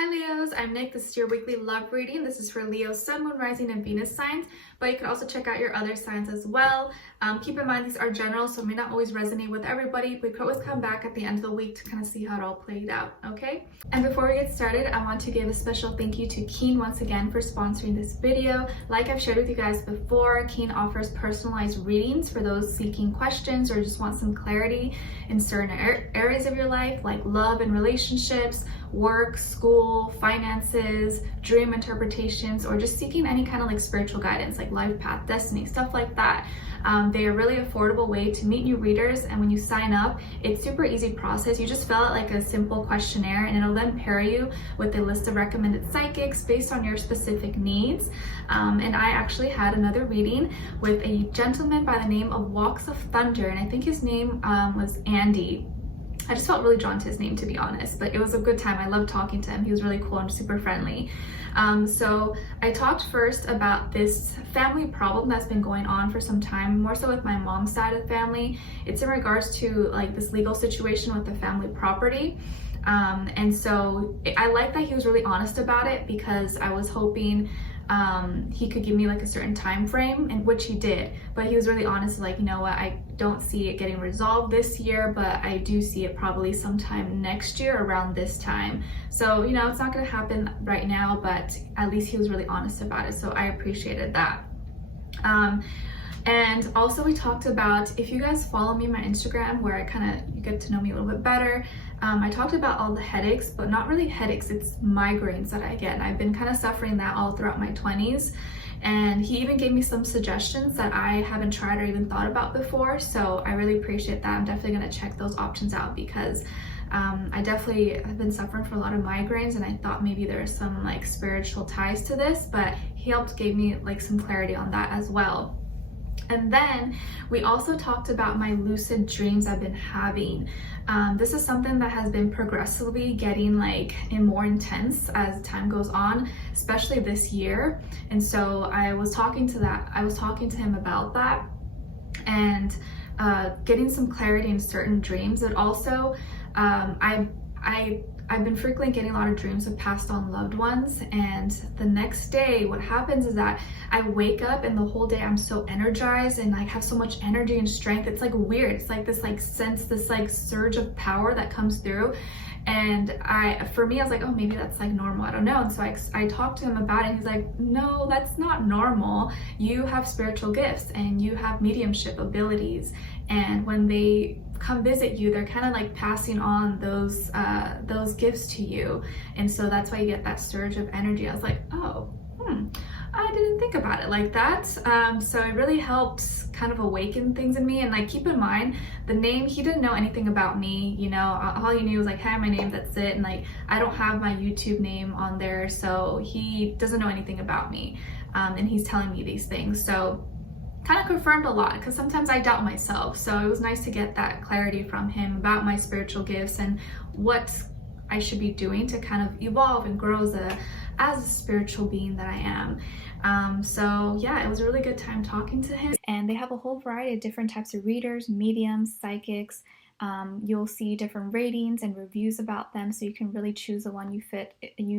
Hi Leos, I'm Nick. This is your weekly love reading. This is for Leo, Sun, Moon, Rising, and Venus signs, but you can also check out your other signs as well. Keep in mind these are general, so it may not always resonate with everybody, but you can always come back at the end of the week to kind of see how it all played out, okay? And before we get started, I want to give a special thank you to Keen once again for sponsoring this video. Like I've shared with you guys before, Keen offers personalized readings for those seeking questions or just want some clarity in certain areas of your life, like love and relationships, work, school, finances, dream interpretations, or just seeking any kind of like spiritual guidance, like life path, destiny, stuff like that. They are a really affordable way to meet new readers, and when you sign up, it's super easy process. You just fill out like a simple questionnaire, and it'll then pair you with a list of recommended psychics based on your specific needs. And I actually had another reading with a gentleman by the name of Walks of Thunder, and I think his name was Andy. I just felt really drawn to his name, to be honest, but it was a good time. I loved talking to him. He was really cool and super friendly. So I talked first about this family problem that's been going on for some time, more so with my mom's side of the family. It's in regards to like this legal situation with the family property. And so I like that he was really honest about it, because I was hoping he could give me like a certain time frame, and which he did, but he was really honest, like, you know what, I don't see it getting resolved this year, but I do see it probably sometime next year around this time. So, you know, it's not going to happen right now, but at least he was really honest about it, so I appreciated that. And also we talked about, if you guys follow me on my Instagram, where I you get to know me a little bit better, I talked about all the headaches, but not really headaches, it's migraines that I get. And I've been kind of suffering that all throughout my 20s. And he even gave me some suggestions that I haven't tried or even thought about before. So I really appreciate that. I'm definitely going to check those options out, because I definitely have been suffering for a lot of migraines, and I thought maybe there was some like spiritual ties to this, but he gave me like some clarity on that as well. And then we also talked about my lucid dreams I've been having. This is something that has been progressively getting like more intense as time goes on, especially this year. And so I was talking to him about that, and getting some clarity in certain dreams. And also I've been frequently getting a lot of dreams of passed on loved ones, and the next day what happens is that I wake up and the whole day I'm so energized and like have so much energy and strength. It's like weird. It's like this like sense, this like surge of power that comes through. And for me, I was like, oh, maybe that's like normal, I don't know. And so I talked to him about it, and he's like, no, that's not normal. You have spiritual gifts and you have mediumship abilities, and when they come visit you, they're kind of like passing on those gifts to you, and so that's why you get that surge of energy. I was like, oh, I didn't think about it like that. So it really helped kind of awaken things in me. And like, keep in mind, the name, he didn't know anything about me, you know, all he knew was like, hey, my name, that's it. And like, I don't have my YouTube name on there, so he doesn't know anything about me. And he's telling me these things, so kind of confirmed a lot, because sometimes I doubt myself. So it was nice to get that clarity from him about my spiritual gifts and what I should be doing to kind of evolve and grow as a spiritual being that I am. So yeah, it was a really good time talking to him. And they have a whole variety of different types of readers, mediums, psychics. You'll see different ratings and reviews about them, so you can really choose the one you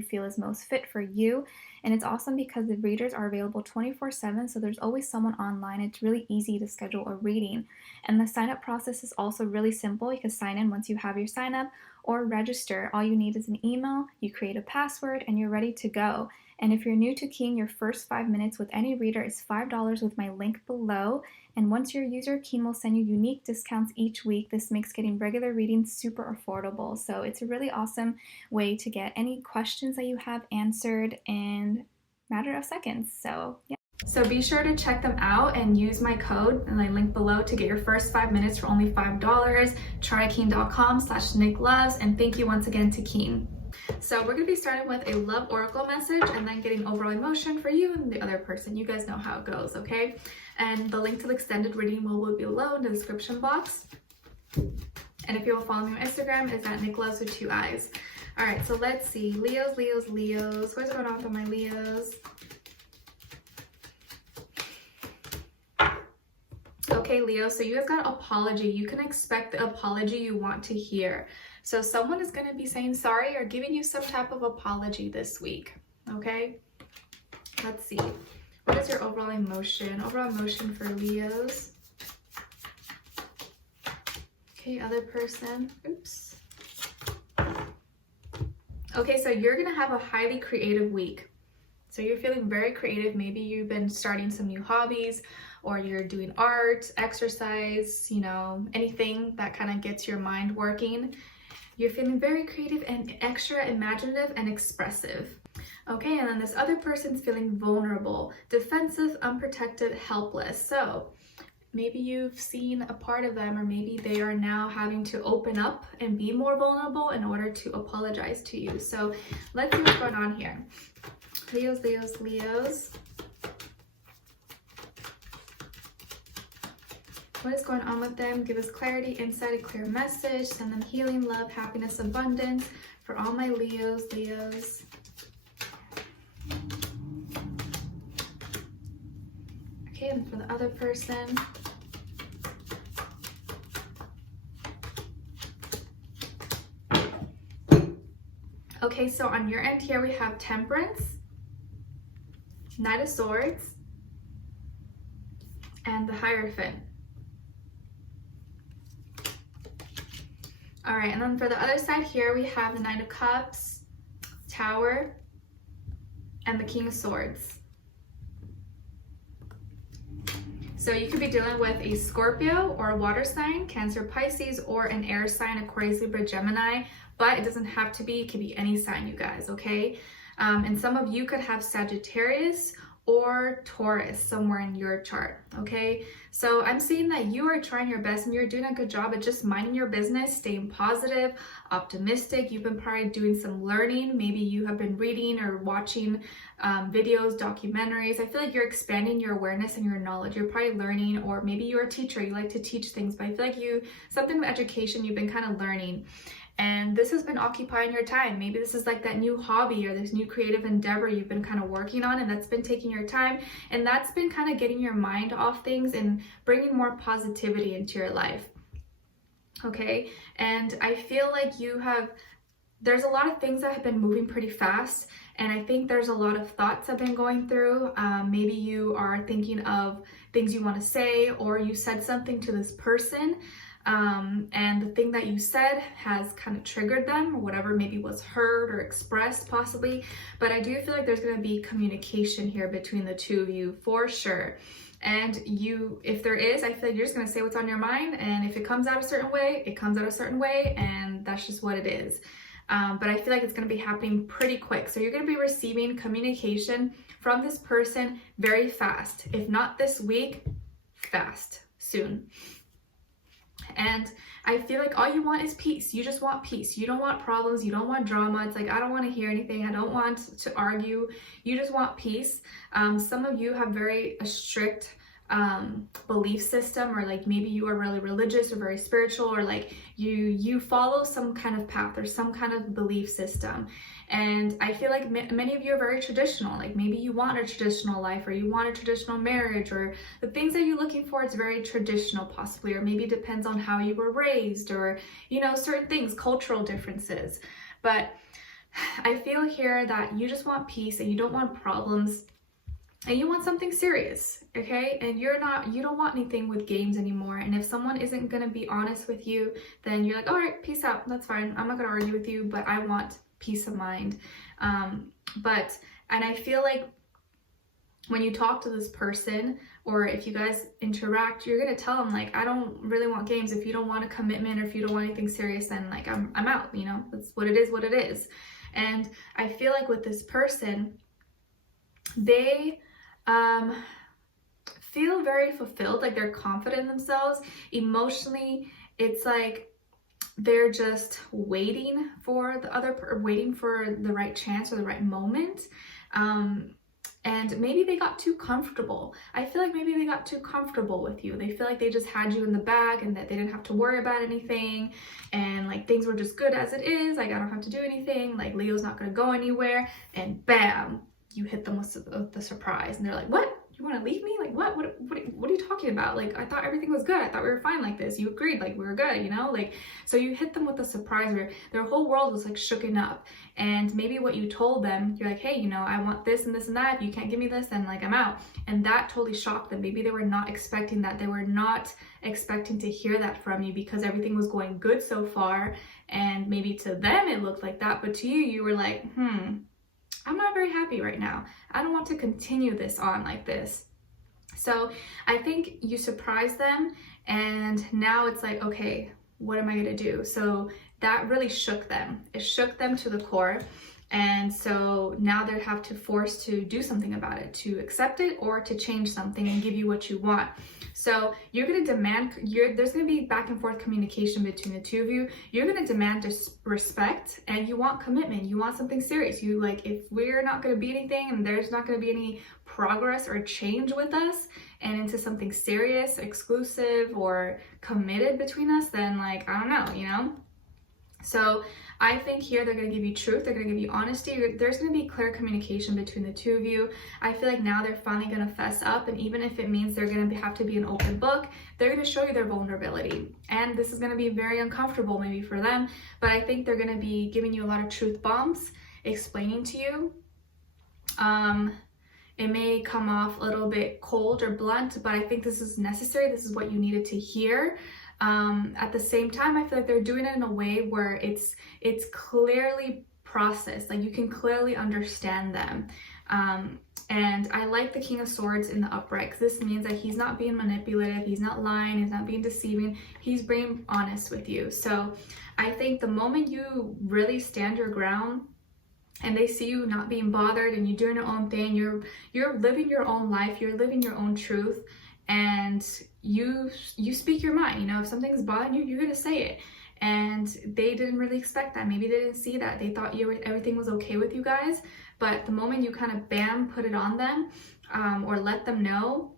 feel is most fit for you. And it's awesome because the readers are available 24/7, so there's always someone online. It's really easy to schedule a reading. And the sign up process is also really simple. You can sign in once you have your sign up, or register. All you need is an email, you create a password, and you're ready to go. And if you're new to Keen, your first 5 minutes with any reader is $5 with my link below. And once you're a user, Keen will send you unique discounts each week. This makes getting regular readings super affordable. So it's a really awesome way to get any questions that you have answered in a matter of seconds. So yeah. So be sure to check them out and use my code and my link below to get your first 5 minutes for only $5. Try keen.com/Nicloves, and thank you once again to Keen. So we're going to be starting with a love oracle message, and then getting overall emotion for you and the other person. You guys know how it goes, okay? And the link to the extended reading will be below in the description box. And if you will follow me on Instagram, it's at Nicloves with 2 eyes. All right, so let's see. Leos. What's going on with my Leos? Okay, Leo, so you guys got an apology. You can expect the apology you want to hear. So someone is going to be saying sorry or giving you some type of apology this week, okay? Let's see. What is your overall emotion? Overall emotion for Leos. Okay, other person. Oops. Okay, so you're going to have a highly creative week. So you're feeling very creative. Maybe you've been starting some new hobbies, or you're doing art, exercise, you know, anything that kind of gets your mind working. You're feeling very creative and extra imaginative and expressive. Okay, and then this other person's feeling vulnerable, defensive, unprotected, helpless. So maybe you've seen a part of them, or maybe they are now having to open up and be more vulnerable in order to apologize to you. So let's see what's going on here. Leos, Leos, Leos. What is going on with them? Give us clarity, insight, a clear message. Send them healing, love, happiness, abundance for all my Leos, Leos. Okay, and for the other person. Okay, so on your end here we have Temperance, Knight of Swords, and the Hierophant. All right, and then for the other side here, we have the Knight of Cups, Tower, and the King of Swords. So you could be dealing with a Scorpio or a water sign, Cancer, Pisces, or an air sign, Aquarius, Libra, Gemini, but it doesn't have to be, it could be any sign, you guys, okay? And some of you could have Sagittarius or Taurus somewhere in your chart, okay? So I'm seeing that you are trying your best and you're doing a good job at just minding your business, staying positive, optimistic. You've been probably doing some learning. Maybe you have been reading or watching videos, documentaries. I feel like you're expanding your awareness and your knowledge. You're probably learning, or maybe you're a teacher, you like to teach things, but I feel like something with education, you've been kind of learning. And this has been occupying your time. Maybe this is like that new hobby or this new creative endeavor you've been kind of working on, and that's been taking your time, and that's been kind of getting your mind off things and bringing more positivity into your life. Okay, and I feel like there's a lot of things that have been moving pretty fast, and I think there's a lot of thoughts I've been going through. Maybe you are thinking of things you want to say, or you said something to this person, and the thing that you said has kind of triggered them, or whatever maybe was heard or expressed possibly. But I do feel like there's going to be communication here between the two of you for sure. And if there is, I feel like you're just going to say what's on your mind, and if it comes out a certain way, it comes out a certain way, and that's just what it is. But I feel like it's going to be happening pretty quick. So you're going to be receiving communication from this person very fast. If not this week, fast, soon. And I feel like all you want is peace. You just want peace. You don't want problems. You don't want drama. It's like, I don't want to hear anything. I don't want to argue. You just want peace. Some of you have a strict belief system, or like maybe you are really religious or very spiritual, or like you follow some kind of path or some kind of belief system. And I feel like many of you are very traditional. Like maybe you want a traditional life, or you want a traditional marriage, or the things that you're looking for is very traditional possibly, or maybe it depends on how you were raised, or certain things, cultural differences. But I feel here that you just want peace, and you don't want problems, and you want something serious, okay? And you don't want anything with games anymore. And if someone isn't gonna be honest with you, then you're like, all right, peace out, that's fine. I'm not gonna argue with you, but I want peace of mind. And I feel like when you talk to this person, or if you guys interact, you're gonna tell them like, I don't really want games. If you don't want a commitment, or if you don't want anything serious, then like I'm out, that's what it is. And I feel like with this person, they feel very fulfilled, like they're confident in themselves. Emotionally, it's like they're just waiting for the right chance or the right moment. And maybe they got too comfortable. I feel like maybe they got too comfortable with you. They feel like they just had you in the bag, and that they didn't have to worry about anything, and like things were just good as it is. Like, I don't have to do anything. Like, Leo's not gonna go anywhere, and bam, you hit them with the surprise, and they're like, what? you want to leave me? Like, what are you talking about? Like, I thought everything was good. I thought we were fine like this. You agreed, like, we were good, you know? Like, so you hit them with a surprise where their whole world was like shooken up. And maybe what you told them, you're like, hey, you know, I want this and this and that. If you can't give me this, then like, I'm out. And that totally shocked them. Maybe they were not expecting that. They were not expecting to hear that from you because everything was going good so far. And maybe to them it looked like that, but to you, you were like, I'm not very happy right now. I don't want to continue this on like this. So I think you surprised them, and now it's like, okay, what am I gonna do? So that really shook them. It shook them to the core. And so now they have to force to do something about it, to accept it or to change something and give you what you want. So you're going to demand, there's going to be back and forth communication between the two of you. You're going to demand respect, and you want commitment. You want something serious. You like, if we're not going to be anything and there's not going to be any progress or change with us and into something serious, exclusive, or committed between us, then like, I don't know, you know? So I think here they're going to give you truth, they're going to give you honesty, there's going to be clear communication between the two of you. I feel like now they're finally going to fess up, and even if it means they're going to have to be an open book, they're going to show you their vulnerability. And this is going to be very uncomfortable maybe for them, but I think they're going to be giving you a lot of truth bombs, explaining to you. It may come off a little bit cold or blunt, but I think this is necessary. This is what you needed to hear. At the same time, I feel like they're doing it in a way where it's clearly processed, like you can clearly understand them. And I like the King of Swords in the upright, because this means that he's not being manipulative, he's not lying, he's not being deceiving, he's being honest with you. So I think the moment you really stand your ground and they see you not being bothered and you're doing your own thing, you're living your own life, you're living your own truth, and you speak your mind. You know, if something's bothering you, you're gonna say it. And they didn't really expect that. Maybe they didn't see that. They thought everything was okay with you guys. But the moment you kind of bam, put it on them, or let them know,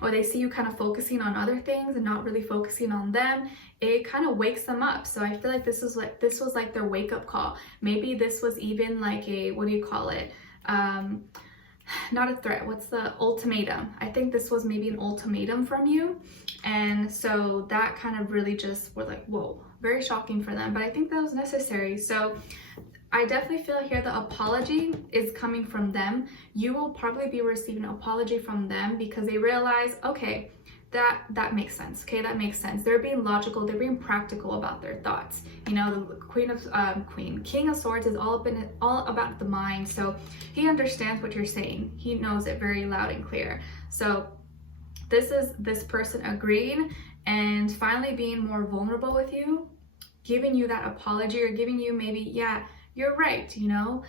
or they see you kind of focusing on other things and not really focusing on them, it kind of wakes them up. So I feel like this was like their wake-up call. Maybe this was even like a, what do you call it? Not a threat, what's the ultimatum? I think this was maybe an ultimatum from you. And so that kind of really just were like, whoa, very shocking for them. But I think that was necessary. So I definitely feel here the apology is coming from them. You will probably be receiving an apology from them because they realize, okay, that makes sense. Okay, that makes sense. They're being logical, they're being practical about their thoughts. You know, the King of Swords is all about the mind. So he understands what you're saying. He knows it very loud and clear. So this is this person agreeing and finally being more vulnerable with you, giving you that apology, or giving you maybe, yeah, you're right, you know,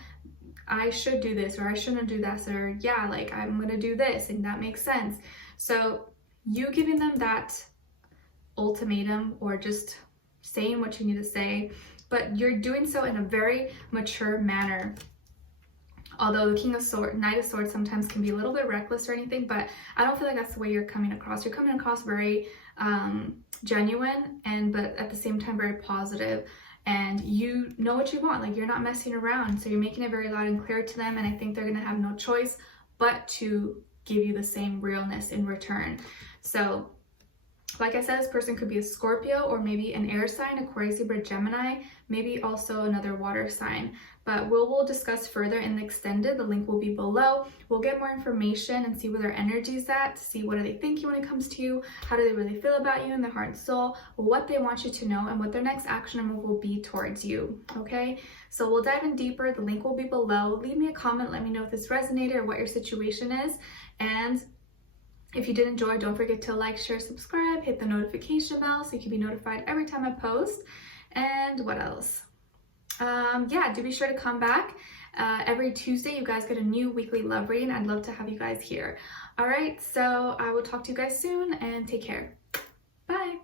I should do this, or I shouldn't do that, or yeah, like I'm gonna do this and that makes sense. So you giving them that ultimatum, or just saying what you need to say, but you're doing so in a very mature manner. Although the Knight of Swords sometimes can be a little bit reckless or anything, but I don't feel like that's the way you're coming across. You're coming across very genuine, but at the same time very positive, and you know what you want. Like, you're not messing around, so you're making it very loud and clear to them, and I think they're gonna have no choice but to give you the same realness in return. So like I said, this person could be a Scorpio, or maybe an air sign, Aquarius, Libra, Gemini, maybe also another water sign. But we'll discuss further in the extended. The link will be below. We'll get more information and see where their energy is at, see what are they thinking when it comes to you, how do they really feel about you in their heart and soul, what they want you to know, and what their next action move will be towards you, okay? So we'll dive in deeper. The link will be below. Leave me a comment. Let me know if this resonated or what your situation is. And if you did enjoy, don't forget to like, share, subscribe, hit the notification bell so you can be notified every time I post. And what else? Yeah, do be sure to come back. Every Tuesday, you guys get a new weekly love reading. I'd love to have you guys here. All right, so I will talk to you guys soon, and take care. Bye.